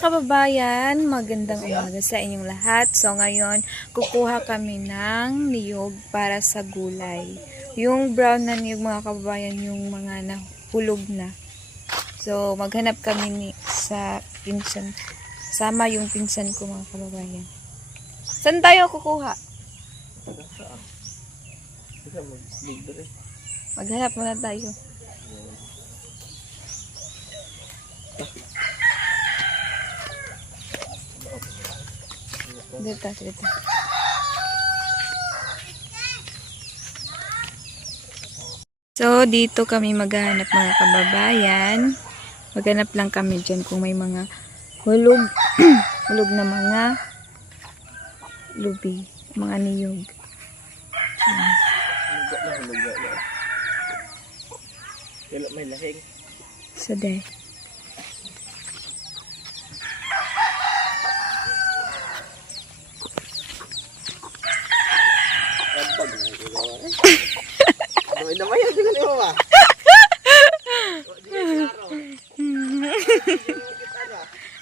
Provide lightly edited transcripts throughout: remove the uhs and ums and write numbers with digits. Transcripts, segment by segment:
kababayan, magandang umaga sa inyong lahat. So ngayon, kukuha kami ng niyog para sa gulay. Yung brown na niyog mga kababayan, yung mga nahulog na. So maghanap kami sa pinsan. Sama yung pinsan ko mga kababayan. Saan tayo kukuha? Maghanap muna tayo. Dito. So, dito kami maghanap mga kababayan. Maghanap lang kami dyan kung may mga hulog, hulog na mga lubi, mga niyog. May lahing. So, there. May damay yan sila ni Mama.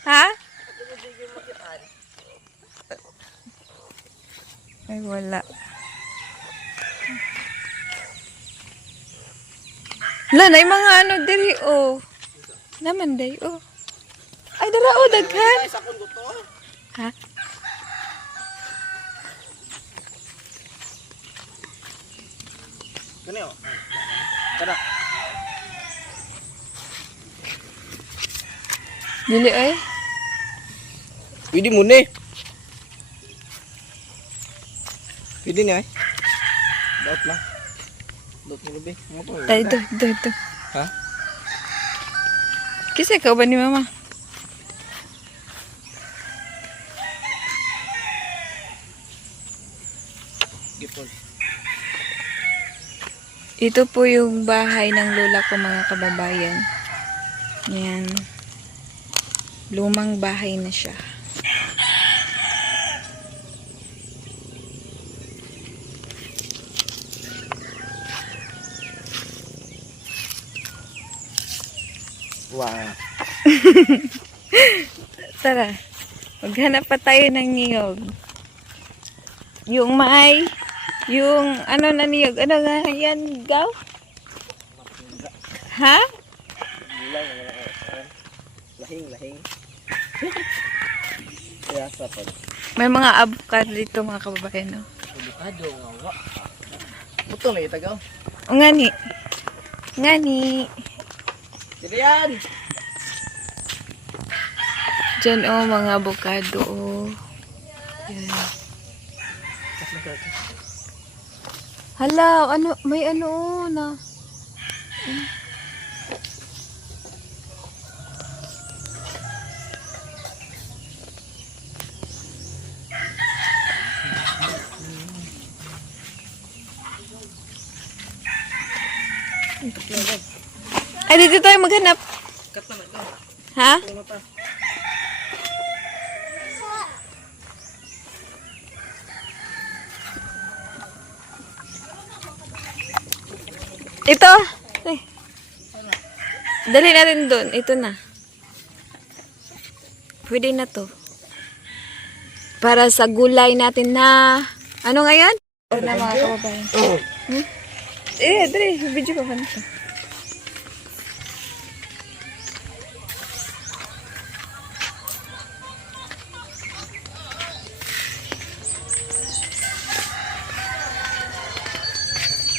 Ha? Ay, wala. Wala na yung mga ano diri, oh. Naman day, oh. Ay, dara, oh, daghan. Ha? Gani o. Tara. Dili, ay. Pwede mo ni. Pwede niya eh. Daot lang. Daot mo gabi. Tayo, ito. Ha? Kisa ikaw ba ni Mama? Gipon. Ito po yung bahay ng lola ko mga kababayan. Yan. Lumang bahay na siya. Wow. Tara. Maghanap pa tayo ng niyog. Yung ano na niyog. Ano nga yan, Gaw? Ha? Lahing. Kaya sapat. May mga avocado dito mga kababayan, no? Avocado nga wa. Buto na itagaw. O ngani. Ngani. Dito yan. Diyan, oh, mga avocado, oh. Yan. Hala, ano, may ano, oh, na. Ay, dito tayo maghanap. Kat na ito. Ha? Ano pa? Ito. Ay. Dali natin doon. Ito na. Pwede na to. Para sa gulay natin na... Ano ngayon? Ito na mga kababayan. Dali. Video ko ba nito?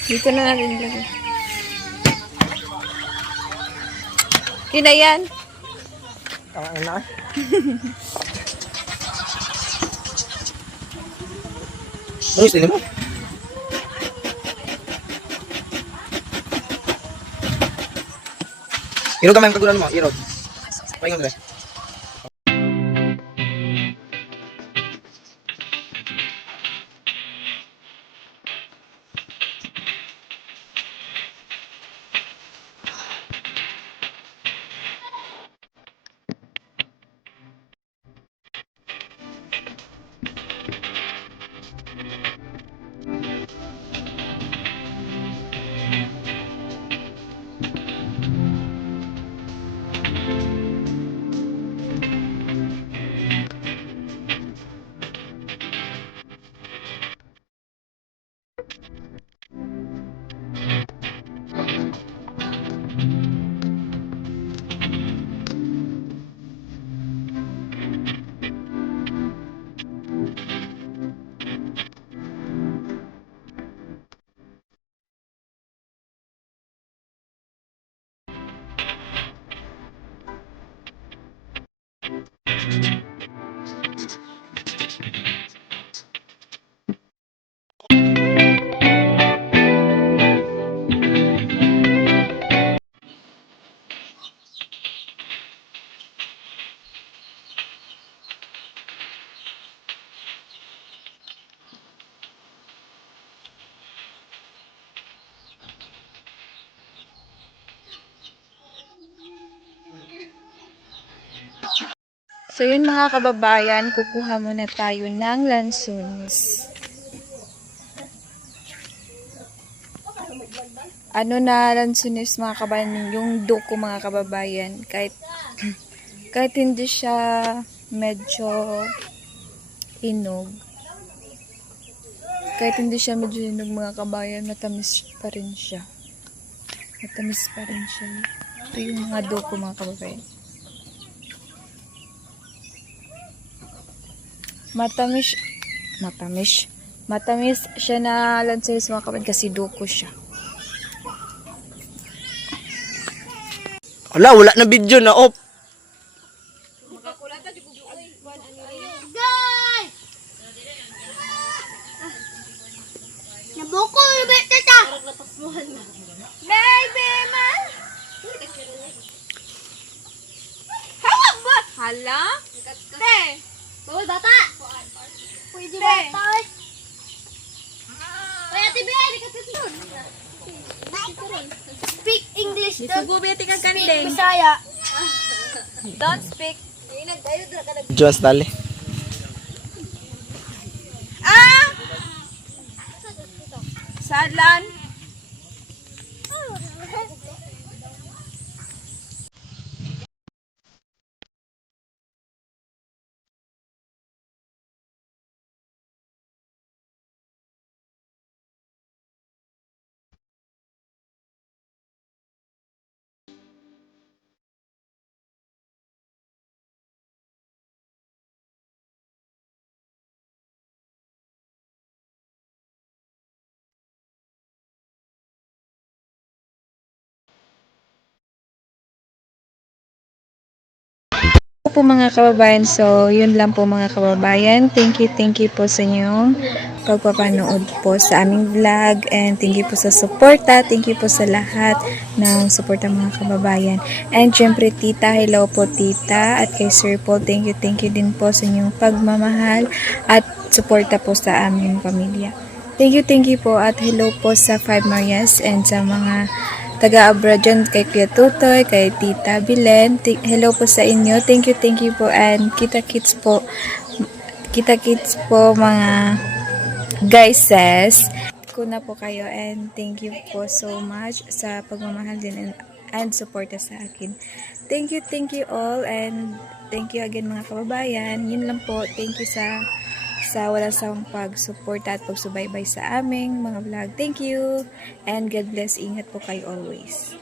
Dito na natin ilagay. Kina yan. Tama na. Ayos din mo. Irog ka man kagulan mo, irog. Pahingon ka. So yun mga kababayan, kukuha muna tayo ng lansunis. Ano na lansunis mga kababayan, yung duko mga kababayan, kahit hindi siya medyo hinog, mga kabayan, matamis pa rin siya. Ito yung mga duko mga kababayan. Matamis siya na lansunis mga kababayan kasi duko siya. Wala na video na off. Guys! Nabukol ba tata? Baby man! Hawag ba? Hala? Te! Bawal bata! Pwede bata eh. Kaya tibi, hindi ka tutulun. Speak English. Speak Bisaya. Don't speak. Joas dali. Sadlan. Po mga kababayan, so yun lang po mga kababayan. Thank you po sa inyong pagpapanood po sa aming vlog, and thank you po sa suporta, thank you po sa lahat ng suporta mga kababayan. And syempre tita, hello po tita, at kay Sir Paul, thank you din po sa inyong pagmamahal at suporta po sa aming pamilya. Thank you po, at hello po sa 5 Marias and sa mga taga-abroad dyan, kay Kuya Tutoy, kay Tita Bilen. Hello po sa inyo. Thank you po, and kita-kits po mga guys. Kuna po kayo, and thank you po so much sa pagmamahal din and suporta sa akin. Thank you all, and thank you again mga kababayan. Yun lang po. Thank you sa walang sawang pagsuporta at pagsubaybay sa aming mga vlog. Thank you, and God bless. Ingat po kayo always.